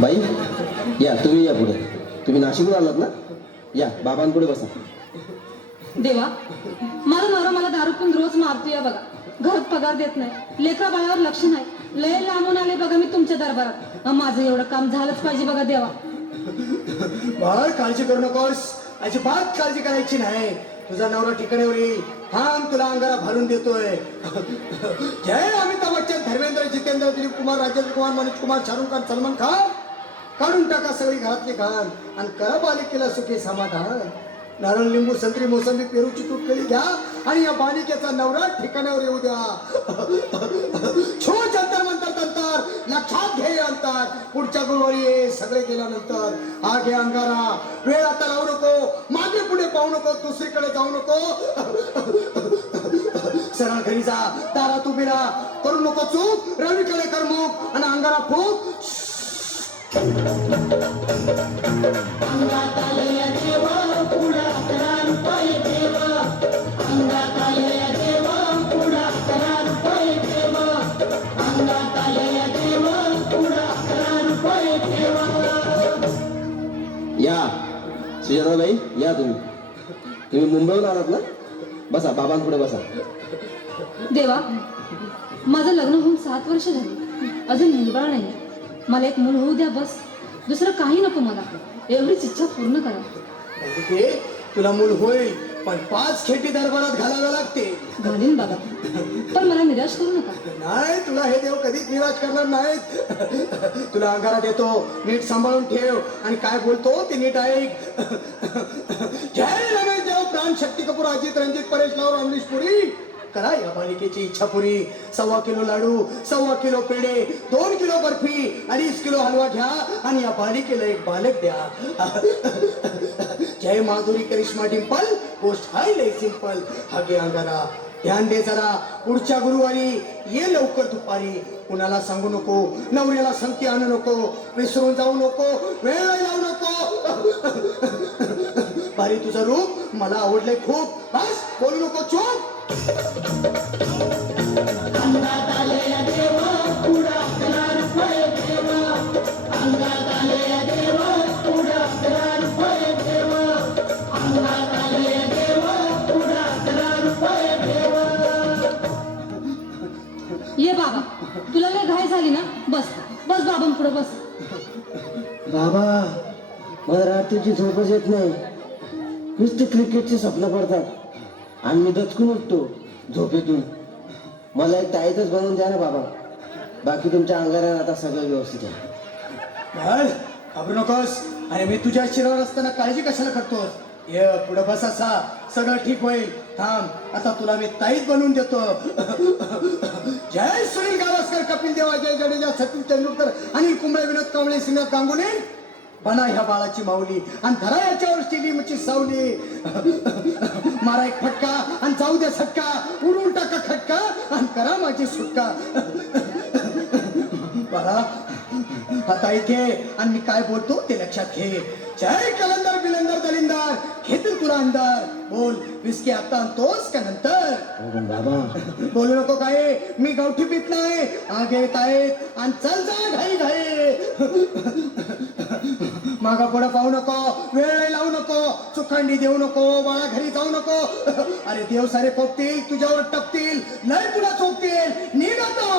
बाई या, तुम्ही या पुढे. तुम्ही नाशिकहून आलात ना? या बाबांपुढे बसा. देवा, माझा नवरा मला दारू पिऊन रोज मारतोय बघा. घरात पगार देत नाही, लेकरा बाळावर लक्ष नाही. लय लांबून आले बघा मी तुमच्या दरबारात. माझं एवढं काम झालंच पाहिजे बघा देवा. बाळ काळजी करू नकोस, अजिबात काळजी करायची नाही. तुझा नवरा ठिकाणीवर येईल. थांब, तुला अंगारा घालून देतोय. जय अमिताभ बच्चन, धर्मेंद्र, जितेंद्र, दिलीप कुमार, राजेंद्र कुमार, मनोज कुमार, शाहरुख खान, सलमान खान. काढून टाका सगळी घरातली घाण आणि करा बालिकेला सुखी समाधान. नारळ, लिंबू, संत्री, मोसंबी, पेरूची तुटलेली घ्या आणि या बालिकेचा नवरा ठिकाणावर येऊ द्या. छो जंतर मंतर तंतर, लक्षात घे अंतर. पुढच्या गुरुवारी ये सगळे गेल्यानंतर. हा घे अंगारा. वेळ आता लावू नको, मागे पुढे पाहू नको, दुसरीकडे जाऊ नको. सरळ घरी जा, दारात उभी राहा. करू नको चूक, रवीकडे कर मुख आणि अंगारा फूक. अंगात आलेल्या देवा पुढा करा रुपये देवा. अंगात आलेल्या देवा पुढा करा रुपये देवा. अंगात आलेल्या देवा पुढा करा रुपये देवा. या सुजनाबाई, या तुम्ही. तुम्ही मुंबईहून आलात ना? बसा, बाबांपुढे बसा. देवा, माझं लग्न होऊन 7 वर्ष झाली, अजून मुलबाळ नाही. मला एक मूल होऊ द्या बस. दुसरं काही नको मला. एवढीच इच्छा पूर्ण करा. तुला मूल होईल, पण 5 खेटी दरबारात घालाव्या लागते. घालीन बाबा, पण मला निराश करू नका. नाही, तुला हे देव कधीच निराश करणार नाहीत. तुला अंगारा देतो, नीट सांभाळून ठेव आणि काय बोलतो ते नीट ऐक. जय रमेश देव, प्राण, शक्ती कपूर, अजित, रणजित, परेश लावर, अमरीश पुरी. करा या बालिकेची इच्छा पुरी. 1.25 किलो लाडू, 1.25 किलो पेढे, 2 किलो बर्फी, 2.5 किलो हलवा घ्या आणि या बालिकेला एक बालक द्या. जय माधुरी, करिश्मा, डिंपल, गोष्ट हाय लय सिंपल. हा घे अंगारा. ध्यान दे जरा, पुढच्या गुरुवारी ये लवकर दुपारी. कुणाला सांगू नको, नवऱ्याला संगती आणू नको, विसरून जाऊ नको, वेळ लावू नको. भारी तुझं रूप मला आवडलंय खूप. बस बोलू नको, चूप. अंगात आलेल्या देवा पुढा करा रुपये देवा. अंगात आलेल्या देवा पुढा करा रुपये देवा. अंगात आलेल्या देवा पुढा करा रुपये देवा. ये बाबा, तुला लय घाई झाली ना? बस बस बाबांपुढे बस. बाबा, मला रात्रीची झोपच येत नाही. नुसते क्रिकेटची स्वप्न पडतात आणि मी दचकून उठतो झोपेतून. मला एक ताईतच बनवून द्या ना बाबा. बाकी तुमच्या अंगारात आता सगळं व्यवस्थित आहे. घाबरू नकोस. अरे मी तुझ्या शिरावर असताना काळजी कशाला करतोस? ये पुढे बस, असा सगळं ठीक होईल. थांब, आता तुला मी ताईत बनवून देतो. जय सुनील गावस्कर, कपिल देव, अजय जडेजा, सचिन तेंडुलकर, अनिल कुंबळे, विनोद कांबळे, श्रीनाथ गांगुली. बना ह्या बाळाची माऊली आणि धरा याच्यावर स्टेडियमची सावली. मारा एक फटका आणि जाऊ दे सटका. उडून टाका खटका आणि करा माझी सुटका. बाळा, आता इथे आणि मी काय बोलतो ते लक्षात घे. जय कलंदर, बिलंदर, दलिंदर, घेतील तुला अंदर. बोल, विस्की आता आणतोस का नंतर? बाबा बोलू नको काय, मी गावठी पीत नाही. आगे येत आहेत आणि चल जा घाई घाई. मागा पुढे पाहू नको, वेळ लावू नको, चुखांडी देऊ नको, बाळा घरी जाऊ नको. अरे देव सारे कोपतील, तुझ्यावर टपतील, लय तुला चोपतील. निघ आता.